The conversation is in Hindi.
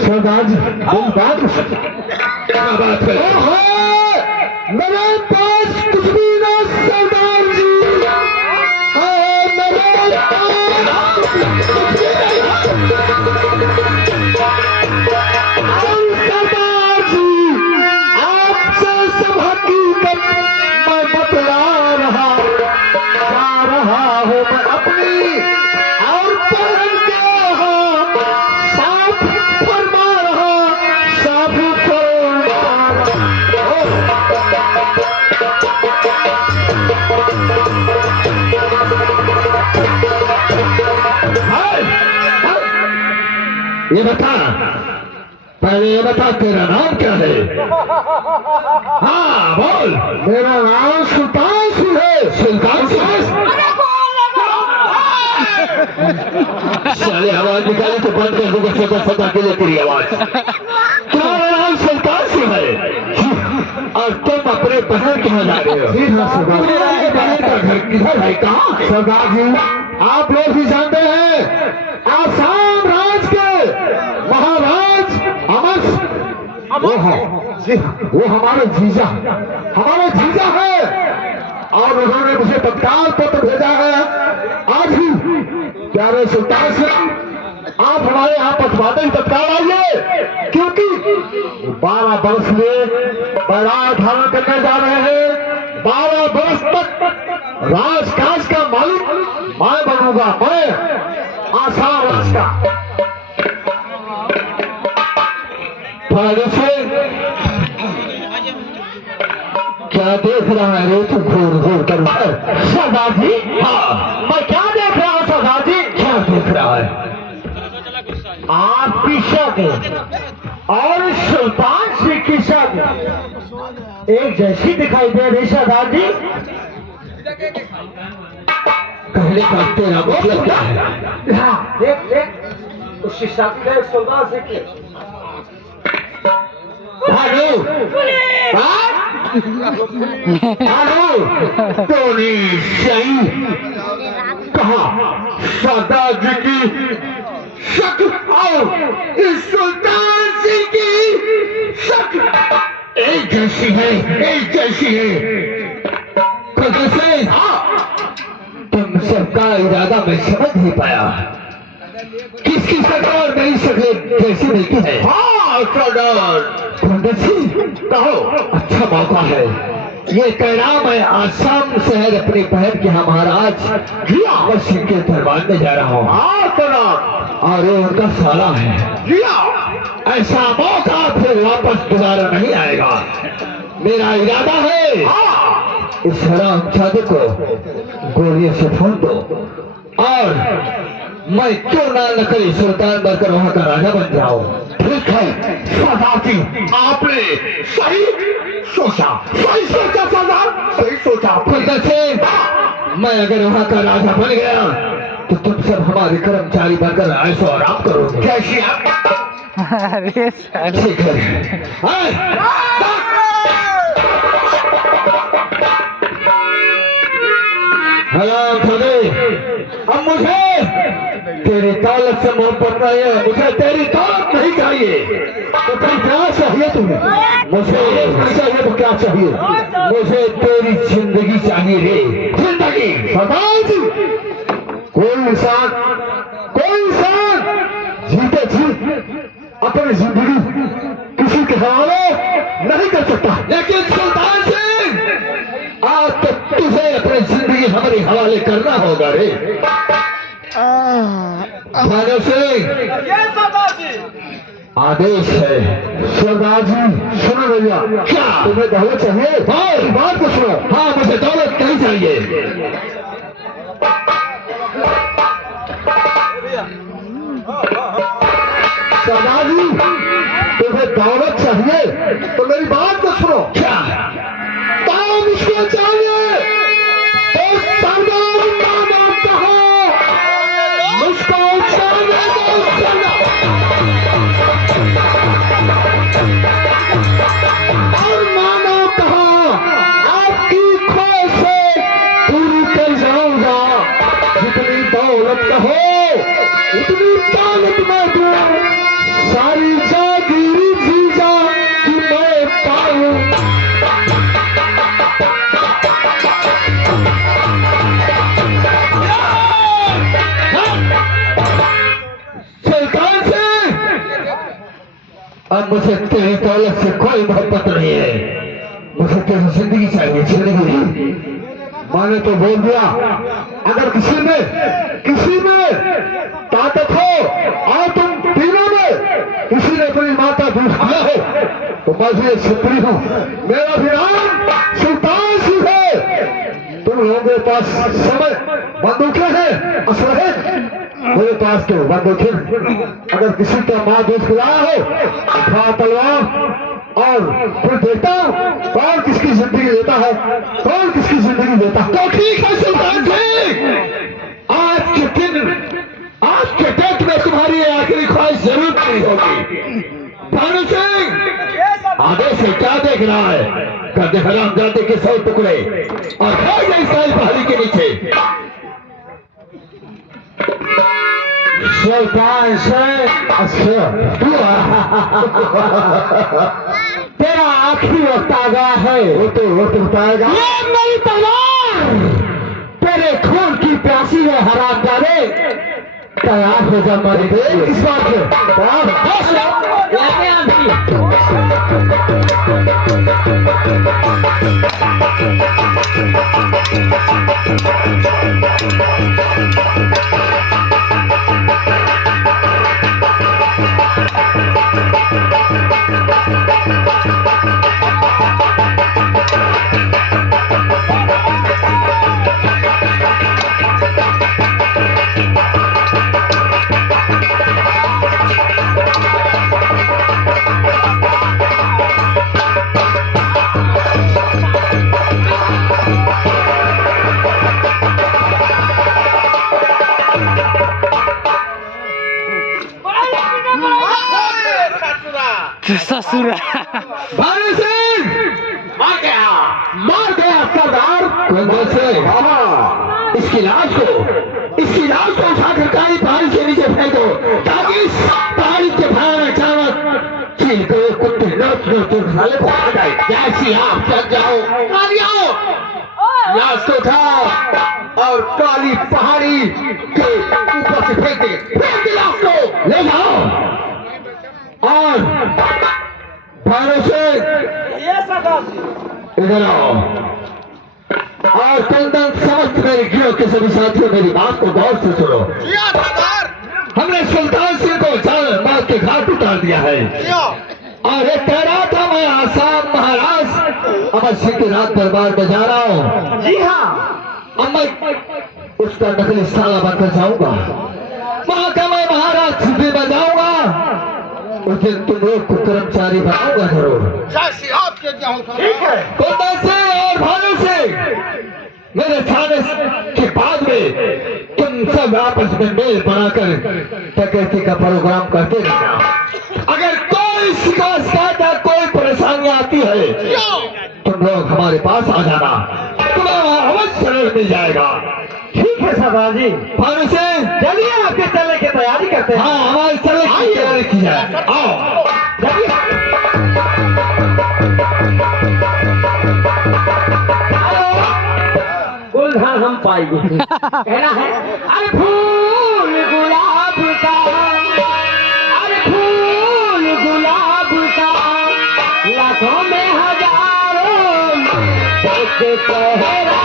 सरदार जी क्या बात है? मेरे पास कुछ भी ना सरदार जी, मेरे पास कुछ भी नहीं। सरदार जी आपसे सब हकीकत मैं बतला रहा हूँ। मैं अपनी और पढ़ के साफ फरमा रहा, साफ फरमा ये बता, पहले ये बता तेरा नाम क्या है? हाँ बोल। मेरा नाम सुल्तान सिंह है। सुल्तान सिंह? साले आवाज निकाली तो बंद कर दूंगा सदा सदा के लिए तेरी आवाज। तुम्हारा नाम सुल्तान सिंह है और तुम अपने बहन के यहाँ जा रहे हो? जी हाँ सरदार। बहन का घर किधर है? कहाँ? सरदार जी आप लोग भी जानते हैं आसाम राज के महाराज अमर वो है। जी हाँ वो हमारे जीजा है और उन्होंने मुझे तत्काल पत्र भेजा है आज ही। प्यारे सुल्तान सिंह आप हमारे यहाँ पटवाने तत्काल आइए, क्योंकि 12 बरस में बैराग धारण करने जा रहे हैं। 12 बरस तक राजकाज का मालिक मैं बनूंगा, मैं आसाम राज का। क्या देख रहा है रे तू घूर घूर कर? सरदार जी हाँ मैं क्या देख रहा हूँ? सरदार जी क्या देख रहा है? आपकी शादी और सुल्तान सिंह की शादी एक जैसी दिखाई दे रही सरदार जी। कहने का तेरा मतलब क्या है? हाँ देख उसकी शादी है सुल्तान सिंह की। हेलो टोनी सही कहा। सरदार जी की शक और इस सुल्तान सिंह की शक एक जैसी है। कैसे? तुम सबका इरादा मैं समझ नहीं पाया। किसकी शक और मेरी शक जैसी मिलती है? हाँ सरदार कहो। अच्छा मौका है ये कहना मैं आसाम शहर अपनी बहन के यहाँ महाराज अमर सिंह के दरबार में जा रहा हूँ। और ये उनका साला है। ऐसा मौका फिर वापस दोबारा नहीं आएगा। मेरा इरादा है इस हरामजादे को गोलियों से फोड़ दो और मैं क्यों ना नकली सुल्तान बनकर वहाँ का राजा बन जाऊं। ठीक है सरदार जी आपने सही सोचा सरदार, सही सोचा। मैं अगर वहाँ का राजा बन गया तो तुम सब हमारे कर्मचारी बनकर ऐसो आराम करोगे। कैसी ठीक है। अब मुझे तेरी दौलत से मोहब्बत नहीं है, मुझे तेरी दौलत नहीं चाहिए। तो फिर क्या चाहिए तुम्हें? मुझे चाहिए तो क्या चाहिए? मुझे तेरी जिंदगी चाहिए रे। जिंदगी सरदार जी कोई इंसान जीते जी अपनी जिंदगी किसी के हवाले नहीं कर सकता। लेकिन सुल्तान सिंह आज तो तुझे अपनी जिंदगी हमारे हवाले करना होगा रे। मानो सिंह आदेश है। सरदार जी सुनो भैया, क्या तुम्हें दौलत चाहिए? हाँ बात को सुनो। हाँ मुझे दौलत नहीं चाहिए। सरदार जी तुम्हें दौलत चाहिए तो मेरी बात को सुनो। क्या काम इसको चाहिए? तो सरदार का नाम कहो, मुझको चाहिए तो और मानो कहो आपकी ख्वाहिश से पूरी कर जाऊंगा। मुझे तेरी दौलत से कोई मोहब्बत नहीं है, मुझे तेरी जिंदगी चाहिए, जिंदगी। मैंने तो बोल दिया, अगर किसी में ताकत हो और तुम तीनों में किसी ने अपनी माता दूध दिया हो तो मैं भी छत्री हूँ, मेरा भी नाम सुल्तान सिंह है। तुम लोगों के पास समय बंदूकें हैं, असलहे, मेरे पास तो बंदूकें। अगर किसी का माँ दूध पिलाया हो उठा तलवार और फिर देखता हूँ कौन किसकी जिंदगी लेता है, कौन किसकी जिंदगी लेता है। तो ठीक है सुल्तान सिंह, आज के डेट में तुम्हारी आखिरी ख्वाहिश जरूर पूरी होगी। भानु सिंह, आगे से क्या देख रहा है? कर दे हराम जाते के 100 टुकड़े और भाग जा इस पहाड़ी के नीचे। सुल्तान सिंह, अच्छा तेरा आखिरी वक्त आ गया है। वो तो वक्त बताएगा। ये मेरी तलवार तेरे खून की प्यासी है हरामजादे, तैयार हो जा मेरे इस बात पे तैयार। ससुरा भानु सिंह मार गया सरदार। इसकी लाश को उठाकर काली पहाड़ी के नीचे फेंको ताकि इस पहाड़ी के भयानक जानवर चील को कुत्ते नोच खाले को खा जाए। जैसी आप चल जाओ लाश को उठाओ और काली पहाड़ी के ऊपर से फेंक दे लाश को, ले जाओ। और भानु सिंह इधर आओ और कुंदन समस्त मेरे गिरोह के सभी साथियों मेरी बात को गौर से सुनो। हमने सुल्तान सिंह को जान मौत के घाट उतार दिया है और एक कह रहा था मैं आसाम महाराज अमर सिंह के रात दरबार में जा रहा हूँ। जी हाँ, अब मैं उसका नकली साला बनकर जाऊंगा, वहां का मैं महाराज भी बन जाऊंगा। उस दिन तुम लोग को कर्मचारी बनाऊंगा जरूर। ठीक है कुंदन सिंह और भानु सिंह, मेरे जाने के बाद में तुम सब आपस में मेल बनाकर डकैती का प्रोग्राम करते रहना। अगर कोई शिकायत या कोई परेशानी आती है तुम लोग हमारे पास आ जाना, तुम्हें अवश्य मिल जाएगा। ठीक है सरदार जी। भानु सिंह चलिए आपके चलने की तैयारी करते हैं। हाँ, हमारे चलने की तैयारी की जाए। आओ चलिए। गुलधान हम पाएंगे। कहना है अरे फूल गुलाब का, अरे फूल गुलाब का, लाखों में हजारों में एक चेहरा